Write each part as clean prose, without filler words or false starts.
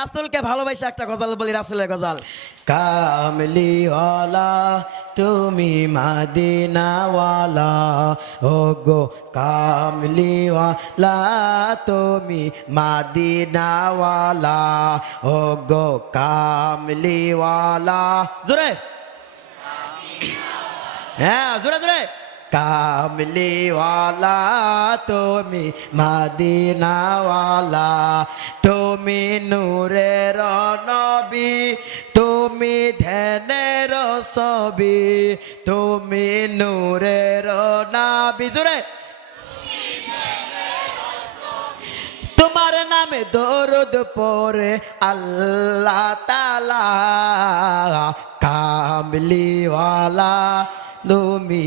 রাসূলকে ভালোবাসা একটা গজল বলি, রাসূলের গজল। কামলিওয়ালা তুমি মদিনাওয়ালা, ও গো কামলিওয়ালা তুমি মদিনাওয়ালা, ও গো কামলিওয়ালা। জোরে, হ্যাঁ জোরে জোরে। কামলিওয়ালা তুমি মদিনাওয়ালা, তুমি নূরের নবী, তুমি ধ্যানের ছবি, তুমি নূরের নবী। জোরে, তোমার নামে দরুদ পড়ে আল্লাহ তাআলা, কামলিওয়ালা তুমি।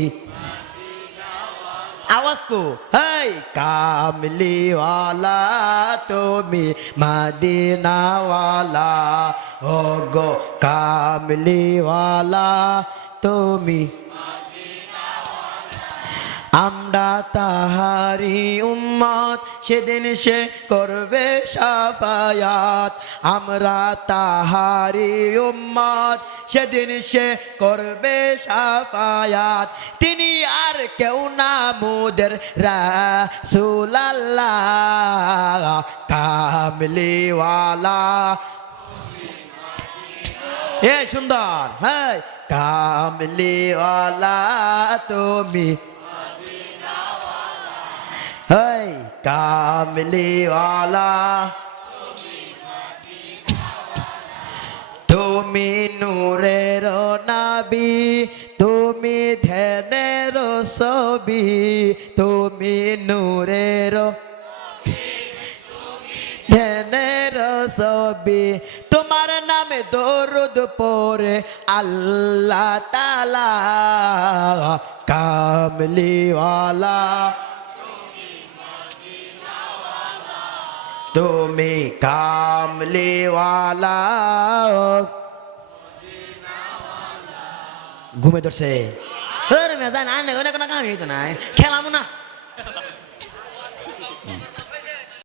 আওয়াজ কো, হেই কামলিওয়ালা তুমি মদিনাওয়ালা, ও গো কামলিওয়ালা তুমি। আমরা তাহারি উম্মত, সেদিন সে করবে শাফায়াত। আমরা তাহারি উম্মত, সেদিন সে করবে শাফায়াত। তিনি আর কেউ না মোদের রাসূলুল্লাহ, কামলিওয়ালা। এ সুন্দর, হ্যাঁ কামলিওয়ালা তুমি, হেই কামলিওয়ালা তুমি নূরের নবী, তুমি ধ্যানের ছবি, তুমি নূরের ধ্যানের ছবি। তোমার নামে দরুদ পড়ে আল্লাহ তাআলা, কামলিওয়ালা তুমি কামলিওয়ালা। ঘুমে ধরছে, খেলাম না।